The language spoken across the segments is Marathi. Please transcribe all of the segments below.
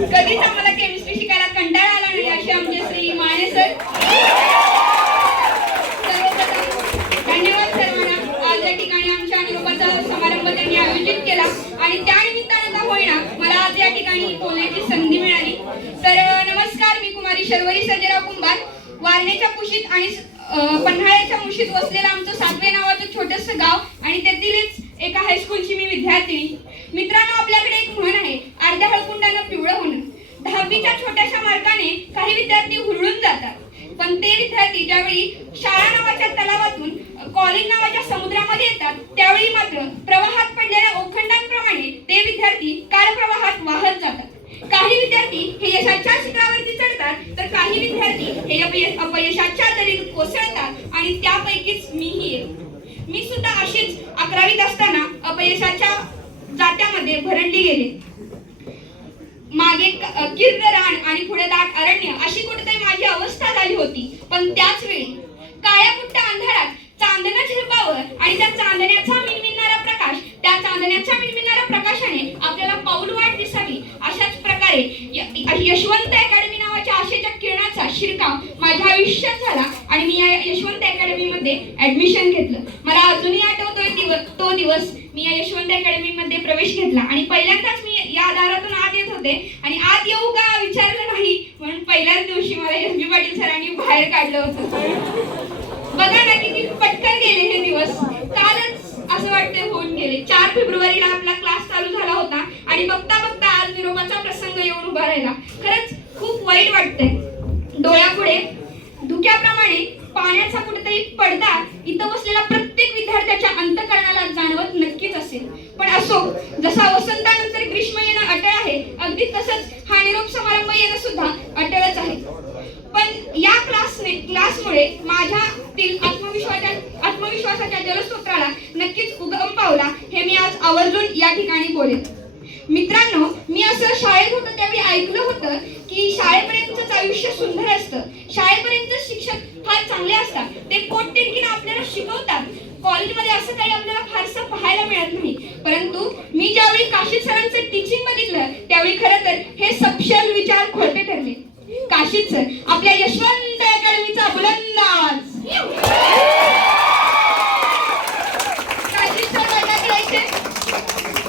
कधीच आम्हाला केमिस्ट्री शिकायला कंटाळा आला नाही असे आमचे श्री माने सर. धन्यवाद सर्वांना. आज या ठिकाणी आमच्या अनुरोधाचा समारंभ त्यांनी आयोजित केला आणि त्या निमित्तानं का होईना मला आज या ठिकाणी बोलण्याची संधी मिळाली. तर नमस्कार, मी कुमारी शर्वरी सर्जेराव कुंभार. वारणेच्या कुशीत आणि पन्हाळ्याच्या मुशीत वसलेलं आमचं सातवे नावाचं छोटंसं गाव आणि त्यातीलच एका हायस्कूलची मी विद्यार्थिनी. मित्रांनो, आपल्याकडे एक म्हण आहे, अर्ध्या हळकुंडानं पिवळं होणं. 10वीच्या छोट्याशा मार्काने काही विद्यार्थी हुरळून जातात, पण ते विद्यार्थी ज्यावेळी शाळा नावाच्या तलावातून कॉलेज नावाच्या समुद्रामध्ये येतात त्यावेळी मात्र प्रवाहात पडलेल्या ओखंडांप्रमाणे ते विद्यार्थी कालप्रवाहात वाहत जातात. काही विद्यार्थी हे यशाच्या शिखरावरती चढतात, तर काही विद्यार्थी हे अपयशाच्या दरीत कोसळतात आणि त्यापैकीच मीही एक. मी सुद्धा अशीच 11वीत असताना अपयशाच्या जात्यामध्ये भरडली गेले. मागे किर्र रान आणि पुढे दाट अरण्य अशी कुठेतरी माझी अवस्था झाली होती. पण त्याच वेळी काळ्या कुट्ट्या अंधारात चांदणं झिरपावं आणि त्या चांदण्याचा मिणमिणणारा प्रकाश, त्या चांदण्याच्या मिणमिणणाऱ्या प्रकाशाने आपल्याला पाऊलवाट दिसावी, अशाच प्रकारे यशवंत अकॅडमी नावाच्या आशेच्या किरणाचा शिरकाव माझ्या आयुष्यात झाला आणि मी या यशवंत अकॅडमीमध्ये ऍडमिशन घेतलं. मला अजूनही आठवतोय तो दिवस. मी या यशवंत अकॅडमीमध्ये प्रवेश घेतला आणि पहिल्यांदाच मी या दारातून आत येत होते आणि आत येऊ का विचारलं नाही म्हणून पहिल्याच दिवशी मला एस.बी. पाटील सरांनी बाहेर काढलं होतं. बघा ना किती पटकन गेले हे दिवस. कालच असं वाटतंय होऊन गेले. 4 फेब्रुवारीला आपला क्लास चालू झाला होता आणि बघता बघता आज निरोपाचा प्रसंग येऊन उभा राहिला. खरंच खूप वाईट वाटतंय. डोळ्यापुढे धुक्याप्रमाणे पाण्याचा कुठेतरी पडदा इथं बसलेला प्रत्येक विद्यार्थ्याच्या अंतःकरणाला जाणवत नक्कीच असेल. पण असो, जसा वसंतानंतर ग्रीष्म येणं अटळ आहे, अगदी तसंच हा निरोप समारंभ येणं सुद्धा अटळच आहे. पण या क्लासमुळे माझ्यातील आत्मविश्वासाच्या जलस्रोताला नक्कीच उगम पावला, हे मी आज आवर्जून या ठिकाणी बोलेन. मित्रांनो, मी असं शाळेत होतं त्यावेळी ऐकलं होतं की शाळेपर्यंतच आयुष्य सुंदर असतं, शाळेपर्यंत शिक्षक फार चांगले असतात, ते पोटतिडकीनं आपल्याला शिकवतात. कॉलेजमध्ये असं काही आपल्याला फारसं पाहायला मिळत नाही. परंतु मी ज्यावेळी काशीद सरांचं टीचिंग बघितलं त्यावेळी खरं तर हे सपशेल विचार खोटे ठरले. काशीद सर आपल्या यशवंत अकॅडमीचा बुलंद आवाज.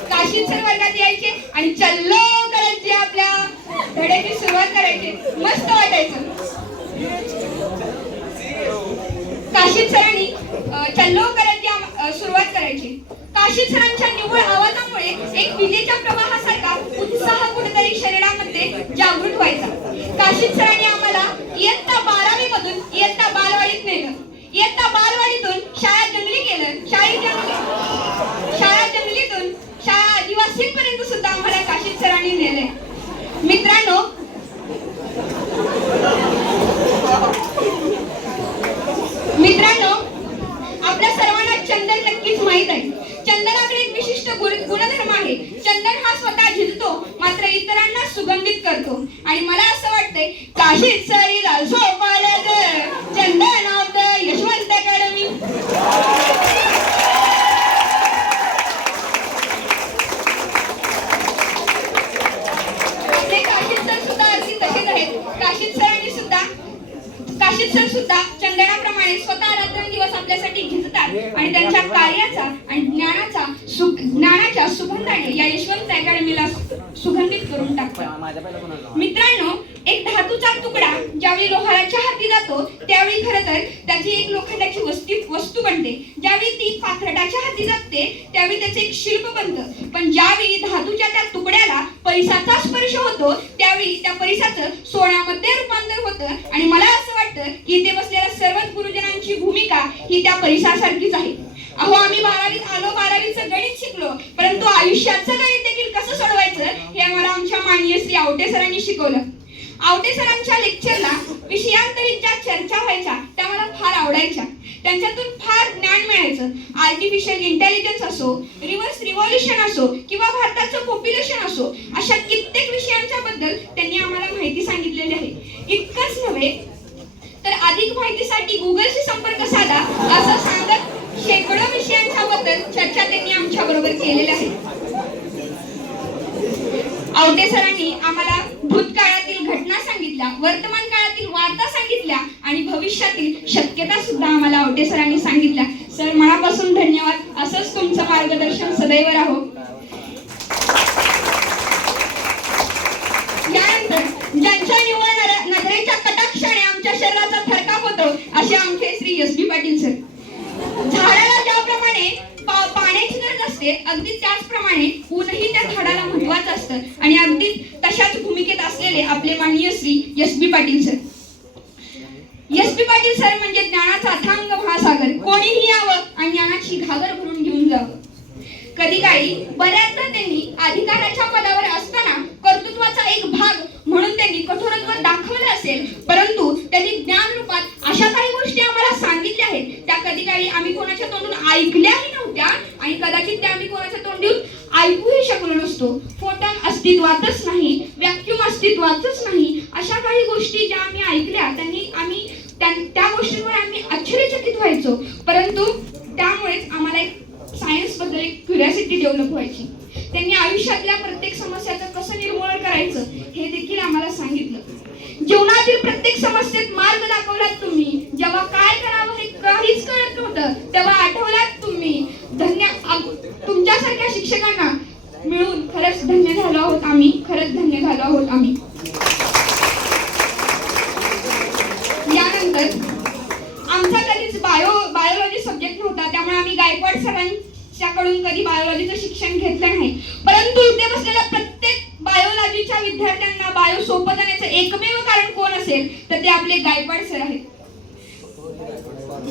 काशीद सर वर्गात यायचे आणि चल्लो करायचे, आपल्या धड्याची सुरुवात करायची. मस्त वाटायचं. काशीद सरांनी चल्लो करायची सुरुवात करायची. काशीद सरांच्या निव्वळ आवाजामुळे एक विजेच्या प्रवाहासारखा उत्साह कुठेतरी शरीरामध्ये जागृत व्हायचा. काशीद सरांनी आम्हाला इयत्ता 12वी मधून इयत्ता बालवाडीत नेलं. इयत्ता बालवाडीतून शाळा जंगली केलं. शाळा जंगलीतून शाळा आदिवासींपर्यंत सुद्धा आम्हाला काशीद सरांनी नेले. मित्रांनो, आपल्या सर्वांना चंदन नक्कीच माहित आहे. चंदनाकडे एक विशिष्ट गुणधर्म आहे. चंदन हा स्वतः झिजतो मात्र इतरांना सुगंधित करतो. आणि मला असं वाटतंय Kashid sir is also Chandan of the Yashwant academy. आपले काशीद सर सुद्धा अगदी तसेच आहेत. काशीद सर सुद्धा चंदनाप्रमाणे स्वतः रात्रंदिवस आपल्यासाठी झिजतात आणि त्यांच्या कार्याचा आणि ज्ञानाच्या सुगंधाने या यशवंत अकॅडमीला सुगंधित करून टाकतात. मित्रांनो, एक धातूचा तुकडा ज्यावेळी लोहाराच्या हाती जातो त्यावेळी खरं तर त्याची एक लोखंडाची वस्तू बनते. ज्यावेळी ती पाथरटाच्या हाती जाते त्यावेळी त्याचे एक शिल्प बनतं. पण ज्यावेळी धातूच्या त्या तुकड्याला परिसाचा स्पर्श होतो त्यावेळी त्या परिसाचं सोन्यामध्ये रूपांतर होतं. आणि मला असं वाटतं की इथे बसलेल्या सर्वच गुरुजनांची भूमिका ही त्या परिसासारखीच आहे. अहो, आम्ही 12वीत आलो, 12वीचं गणित शिकलो, परंतु आयुष्याचं गणित देखील कसं सोडवायचं हे आम्हाला आमच्या माननीय श्री आवटे सरांनी शिकवलं. आवटे सरांच्या लेक्चरला विषयांतरित ज्या चर्चा व्हायच्या त्या मला फार आवडायच्या. त्यांच्यातून फार ज्ञान मिळायचं. आर्टिफिशियल इंटेलिजन्स असो, रिव्हर्स रिव्हॉल्युशन असो किंवा भारताचं पॉप्युलेशन असो, अशा कित्येक विषयांच्या बद्दल त्यांनी आम्हाला माहिती सांगितलेली आहे. इतकंच नव्हे तर अधिक माहितीसाठी गुगलशी संपर्क साधा असं सांगत शेकडो विषयांच्या बद्दल चर्चा त्यांनी आमच्या बरोबर केलेल्या आहे. आवटे सरांनी आम्हाला वर्तमान काळातील वार्ता सांगितल्या आणि भविष्यातील शक्यता सुद्धा आम्हाला आवटे सरांनी सांगितल्या. सर, मनापासून धन्यवाद. असंच तुमचं मार्गदर्शन सदैव राहो. यानंतर ज्यांच्या निवडणाऱ्या नजरेच्या कटाक्षाने आमच्या शरीराचा थरकाप होतो असे आमचे श्री एस.बी. पाटील सर. झाडाला ज्याप्रमाणे पाण्याची गरज असते अगदी त्याचप्रमाणे ऊनही त्या झाडाला महत्वाचं असतं आणि अगदी तशाच भूमिकेत असलेले आपले माननीय Shri S.B.. Patil sir. S.B.. Patil sir म्हणजे ज्ञानाचा अथांग महासागर. कोणीही यावं आणि ज्ञानाची घागर भरून घेऊन जावं. कधी काळी बऱ्याचदा त्यांनी अधिकाराच्या पदावर असताना कर्तृत्वाचा एक भाग म्हणून त्यांनी कठोरत्व दाखवलं असेल, परंतु त्यांनी ज्ञान रूपात अशा काही गोष्टी आम्हाला सांगितल्या आहेत त्या कधी काळी आम्ही कोणाच्या तोंडून ऐकल्याही नव्हत्या आणि कदाचित त्या आम्ही कोणाच्या तोंडून ऐकूही शकलो नसतो. फोटॉन अस्तित्वातच नाही, व्हॅक्यूम अस्तित्वातच नाही, अशा काही गोष्टी ज्या आम्ही ऐकल्या त्या गोष्टींवर आम्ही आश्चर्यचकित व्हायचो. परंतु त्यामुळेच आम्हाला एक सायन्स बद्दल एक क्युरिओसिटी डेव्हलप व्हायची. त्यांनी आयुष्यातल्या प्रत्येक समस्याचं कसं निर्मूलन करायचं हे देखील आम्हाला सांगितलं. जीवनातील प्रत्येक समस्येत मार्ग दाखवलात तुम्ही. जेव्हा काय करावं हे काहीच कळत नव्हतं तेव्हा आठवलात तुम्ही. तुमच्यासारख्या शिक्षकांना मिळून खरंच धन्य झालो आहोत आम्ही. खरंच धन्य झालो आहोत आम्ही. यानंतर आमचा कधीच बायोलॉजी सब्जेक्ट नव्हता, त्यामुळे आम्ही गायकवाड सरांच्याकडून कधी बायोलॉजीचं शिक्षण घेतलं नाही. परंतु इथे बसलेल्या प्रत्येक बायोलॉजीच्या विद्यार्थ्यांना बायो सोपं जाण्याचं एकमेव कारण कोण असेल तर ते आपले गायकवाड सर आहेत.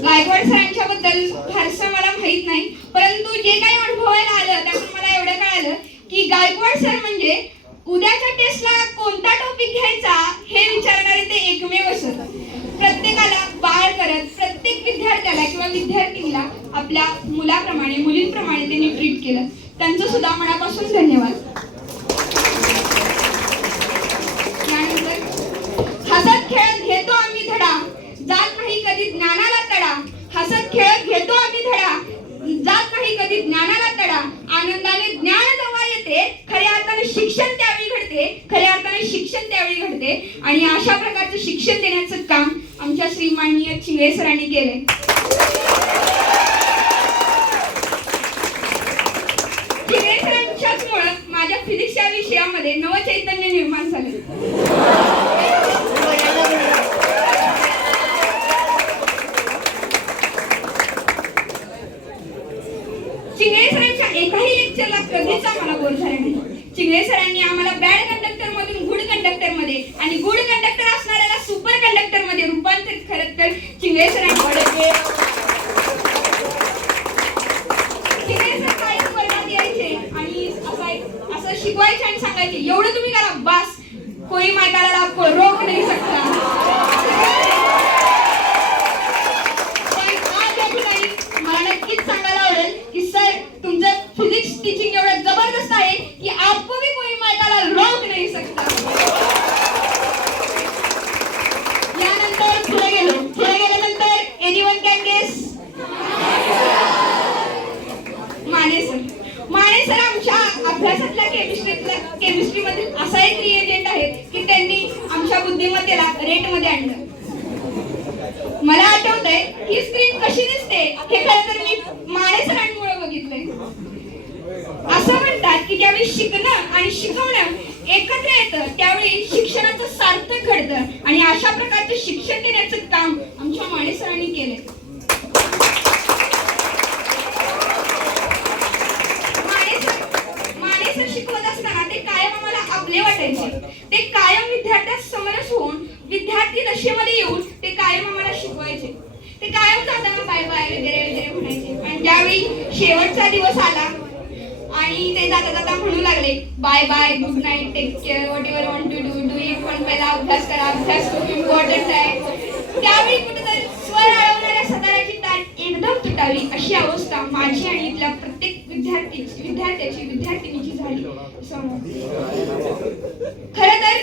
गायकवाड सरांच्या बद्दल फारसं मला माहित नाही, परंतु जे काही अनुभवायला आलं त्यातून मला एवढं कळालं की गायकवाड सर म्हणजे उद्याच्या टेस्टला कोणता टॉपिक घ्यायचा हे विचारणारे ते एकमेव सर. प्रत्येकाला बाळ करत प्रत्येक विद्यार्थ्याला किंवा विद्यार्थिनीला आपल्या मुलाप्रमाणे मुलींप्रमाणे त्यांनी ट्रीट केलं. त्यांचं सुद्धा मनापासून धन्यवाद. यानंतर हसत खेळत घेतो आम्ही धडा, जात नाही कधी ज्ञानाला तडा. हसत खेळत घेतो आम्ही धडा, जात नाही कधी ज्ञानाला तडा. आनंदाने ज्ञान जेव्हा येते खऱ्या अर्थाने शिक्षण त्यावेळी घडते, खऱ्या अर्थाने शिक्षण त्यावेळी घडते. आणि अशा प्रकारचं शिक्षण देण्याचं काम आमच्या श्रीमाननीय चिंगळे सरांनी केले. चिंगळे सरांच्याच मुळे माझ्या फिजिक्स या विषयामध्ये नवचैतन्य निर्माण झाले. चिंगळे सरांच्या एकाही लेक्चरला कधीच आम्हाला बोर झाले नाही. चिंगळे सरांनी आम्हाला बॅड कंडक्टर मधून गुड कंडक्टर मध्ये आणि गुड कंडक्टर असणाऱ्याला सुपर कंडक्टर मध्ये रूपांतरित करत तर चिंगळे सरांनी वर्गात यायचे आणि असं शिकवायचे आणि सांगायचे एवढं तुम्ही करा बस, कोई माताला आपको रोक नाही सकता. मला नक्कीच सांगायला आवडेल की सर तुमचं फिजिक्स टीचिंग एवढं जबरदस्त आहे की आपको भी कोई माताला रोक नाही सकता. यानंतर पुढे गेल्यानंतर एनीवन कॅन गेस माने सर आमच्या अभ्यासातल्या केमिस्ट्रीमधील असा एक रिएजंट आहे की त्यांनी आमच्या बुद्धिमत्तेला रेट मध्ये आणलं. मला आठवतंय ही स्क्रीन कशी दिसते हे खरं तर मी माने सरांमुळे बघितलंय. असं म्हणतात की ज्यावेळी शिकणं आणि शिकवणं एकत्र येतं त्यावेळी शिक्षणाचं सार्थक घडतं आणि अशा प्रकारचं शिक्षण देण्याचं काम आमच्या माने सरांनी केलंय. माने सर शिकवत असताना ते कायम आम्हाला आपले वाटायचे. ते कायम विद्यार्थ्यांसमोरच होऊन विद्यार्थी दशेमध्ये येऊन ते कायम आम्हाला शिकवायचे. ते कायम जाताना बाय बाय वगैरे वगैरे म्हणायचे. आणि ज्यावेळी शेवटचा दिवस आला आणि ते जाता जाता म्हणू लागले bye bye, good night, take care, whatever want to do it, पण पहिला अभ्यास करा, अभ्यास खूप इम्पॉर्टंट आहे. त्यावेळी कुठेतरी स्वर अडवणाऱ्या सदाराची ताट एकदम तुटावी अशी अवस्था माझी आणि इथल्या प्रत्येक विद्यार्थिनीची झाली. खरं तर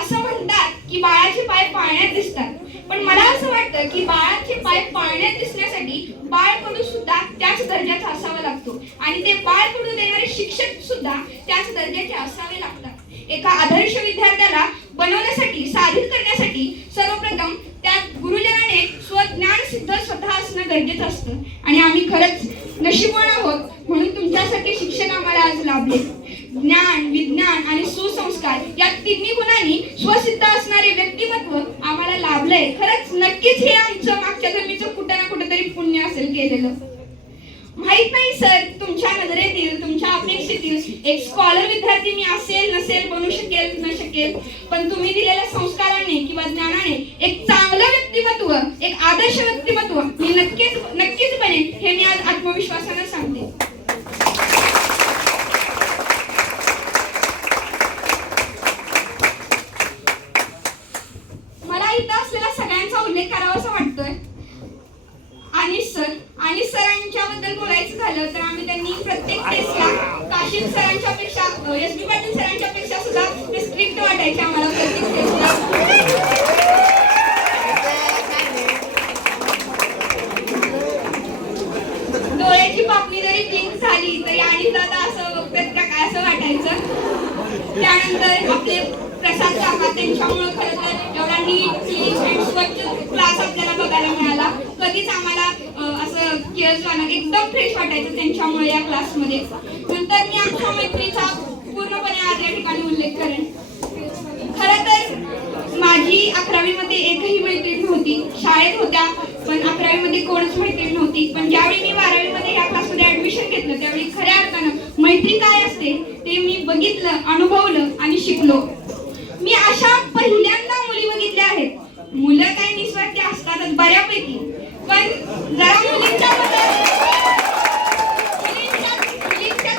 असं म्हणतात की बाळाचे पाय पाळण्यात दिसतात, पण मला असं वाटतं की बाळाचे पाय पाळण्यात दिसण्यासाठी बाळकडू सुद्धा त्याच दर्जाचा असावा लागतो आणि ते बाळकडू देणारे शिक्षक सुद्धा त्याच दर्जाचे असावे लागतात. एका आदर्श विद्यार्थ्याला बनवण्यासाठी, साधित करण्यासाठी सर्वप्रथम त्यात गुरुजनाने स्वज्ञान सिद्ध स्वतः असणं गरजेचं असतं आणि आम्ही खरंच नशीबवान आहोत म्हणून तुमच्यासाठी शिक्षण आम्हाला आज लाभले. ज्ञान, विज्ञान आणि सुसंस्कार या तिन्ही गुणांनी स्वसिद्ध असणारे व्यक्तिमत्व आम्हाला लाभलंय. खरंच नक्कीच हे आमचं मागच्या जन्मीचं कुठं ना कुठेतरी पुण्य असेल केलेलं. माहित नाही सर, तुमच्या नजरेतील, तुमच्या अपेक्षेतील एक स्कॉलर विद्यार्थी मी असेल नसेल, बनू शकेल न शकेल, पण तुम्ही दिलेल्या संस्काराने किंवा ज्ञानाने एक चांगलं व्यक्तिमत्व, एक आदर्श व्यक्तिमत्व मी नक्कीच बनेन हे मी आज आत्मविश्वासाने सांगते. मला इथं असलेला सगळ्यांचा उल्लेख करावासा वाटतोय. आणि सरांच्याबद्दल बोलायचं झालं तर आम्ही त्यांनी प्रत्येक टेस्टला काशीद सरांच्या पेक्षा, एस.बी. पाटील सरांच्या पेक्षा सुद्धा ते स्ट्रिक्ट वाटायचे आम्हाला प्रत्येक टेस्टला. डोळ्याची पापणी जरी ब्लिंक झाली तरी आणि दादा असं बघतात का काय असं वाटायचं. त्यानंतर आपले प्रसाद काका, त्यांच्यामुळे खरं तर एवढा नीट, क्लीन आणि स्वच्छ क्लास आपल्याला बघायला मिळाला. कधीच आम्हाला असं केअर्स वाटणं एकदम फ्रेश वाटायचं त्यांच्यामुळे या क्लासमध्ये. नंतर मी आमच्या मैत्रीचा पूर्णपणे आज या ठिकाणी उल्लेख करेन. खरं तर माझी 11वी मध्ये एकही मैत्रीण नव्हती. शाळेत होत्या पण 11वी मध्ये कोणच मैत्रीण नव्हती. पण ज्यावेळी मी 12वी मध्ये या क्लासमध्ये ऍडमिशन घेतलं त्यावेळी खऱ्या अर्थानं मैत्री काय असते ते मी बघितलं, अनुभवलं आणि शिकलो. मी अशा पहिल्यांदा मुली बघितल्या आहेत. मुलं काही निस्वार्थी असतातच बऱ्यापैकी, पण जरा मुलींच्यात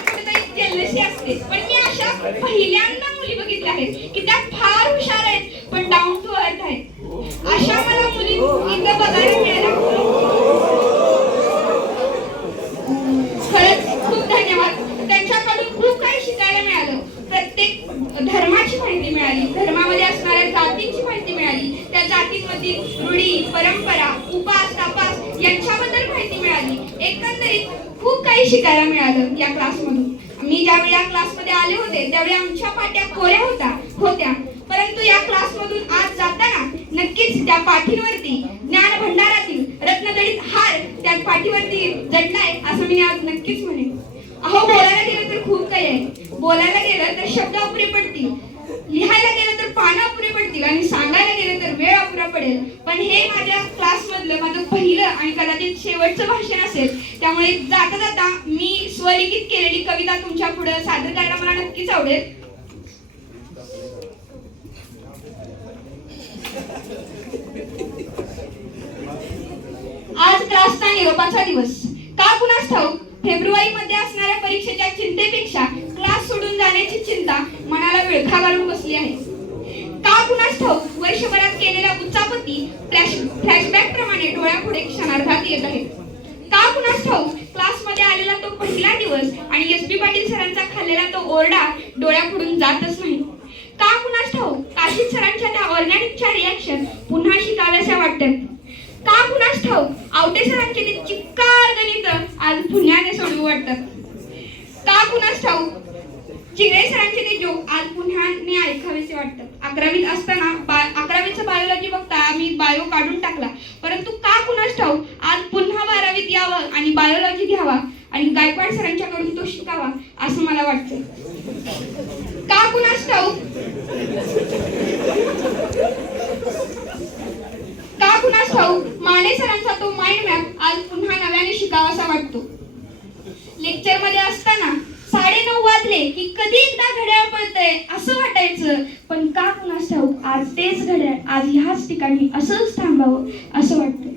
कुठेतरी जेलसी असते. पण मी अशा पहिल्यांदा मुली बघितल्या आहेत की त्या फार हुशार आहेत पण डाऊन टू अर्थ आहेत. अशा मला मुली इथं बघायला मिळाल्या. खरंच खूप धन्यवाद. त्यांच्याकडून खूप काही शिकायला मिळालं. प्रत्येक धर्माची माहिती मिळाली, धर्मामध्ये असणाऱ्या जातींची माहिती मिळाली, त्या जातींमधील रूढी, परंपरा, उपास, तापास यांच्याबद्दल माहिती मिळाली. एकंदरीत खूप काही शिकायला मिळालं या क्लासमधून. मी ज्यावेळी या क्लासमध्ये आले होते त्यावेळी आमच्या पाट्या कोऱ्या होत्या, परंतु या क्लासमधून आज जाताना नक्कीच त्या पाठीवरती ज्ञान भंडारातील रत्नजडित हार त्या पाठीवरती जडलाय असं मी आज नक्कीच म्हणेन. अहो, बोलायला गेलं तर खूप काही आहे. बोलायला गेलं तर शब्द अपुरे पडतील, लिहायला गेलं तर पानं अपुरे पडतील आणि सांगायला गेलं तर वेळ अपुरा पडेल. पण हे माझ्या क्लासमधलं माझं पहिलं आणि कदाचित शेवटचं भाषण असेल. त्यामुळे जाता जाता मी स्वलिखित केलेली कविता तुमच्या पुढे सादर करायला मला नक्कीच आवडेल. आज क्लासचा निरोपाचा दिवस. का कुणास ठाऊक फेब्रुवारी मध्ये असणाऱ्या परीक्षेच्या चिंतेपेक्षा क्लास सोडून जाण्याची चिंता मनाला विळखा घालून बसली आहे. का कुणास ठाऊक वर्षभरात केलेल्या उच्चापती फ्लॅशबॅक प्रमाणे डोळ्यापुढे क्षणार्धात येत आहेत. का कुणास ठाऊक क्लासमध्ये आलेला तो पहिला दिवस आणि एस.बी. पाटील सरांचा खाल्लेला तो ओरडा डोळ्यापुढून जातच नाही. का कुणास ठाऊक काशीद सरांच्या त्या ऑर्गॅनिकच्या रिॲक्शन पुन्हा शिकाव्याशा वाटतात. का कुणास ठाऊक आवटे सरांचे ते चिक्कार गणित आज पुण्याने सोडवू वाटतात. का कुणास ठाऊक चिगळे सरांचे ते जोक आज पुण्याने ऐकावेसे वाटतात. 11वीत असताना 11वीचं बायोलॉजी बघता आम्ही बायो काढून टाकला, परंतु का कुणास ठाऊक आज पुन्हा 12वीत यावं आणि बायोलॉजी घ्यावा आणि गायकवाड सरांच्याकडून तो शिकावा असं मला वाटतं. का कुणास ठाऊक माने सरांचा तो माइंड मॅप आज पुन्हा नव्याने शिकावासा वाटतो. लेक्चर मध्ये असताना 9:30 वाजले की कधी एकदा घड्याळ पळतंय असं वाटायचं, पण का कुणास ठाऊक आज तेच घड्याळ आज ह्याच ठिकाणी असंच थांबावं असं वाटतंय.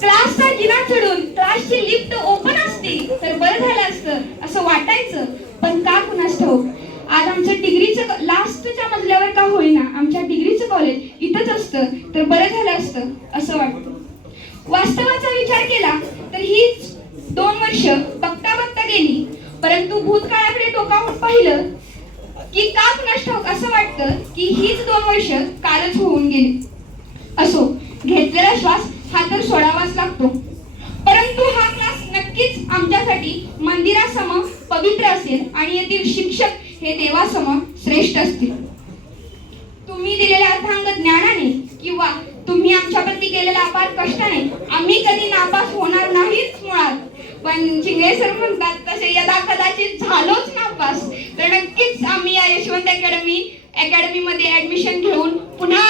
क्लासचा जिना चढून क्लासची लिफ्ट ओपन असती तर बरं झालं असतं असं वाटायचं, पण का कुणास ठाऊक आज आमचं डिग्रीचं लास्टच्या मजल्यावर का होईना आमच्या डिग्रीचं कॉलेज इथंच असतं तर बरं झालं असतं असं वाटतं. वास्तवाचा विचार केला तर हीच 2 वर्ष बघता बघता गेली, परंतु भूतकाळाकडे डोकावून पाहिलं की का कुणास ठाऊक असं वाटतं की हीच 2 वर्ष कालच होऊन गेली. असो, घेतलेला श्वास हा तर सोडावाच लागतो, परंतु हा क्लास नक्कीच आमच्यासाठी मंदिरासम पवित्र असेल आणि येथील शिक्षक हे देवासम श्रेष्ठ असतील. तुम्ही आमच्याप्रती केलेला अपार कष्ट नाही, आम्ही कधी नापास होणार नाहीच मुळात. पण चिंगळे सर म्हणतात तसे यदा कदाचित झालोच नापास तर नक्कीच आम्ही या यशवंत अकॅडमीमध्ये ऍडमिशन घेऊन पुन्हा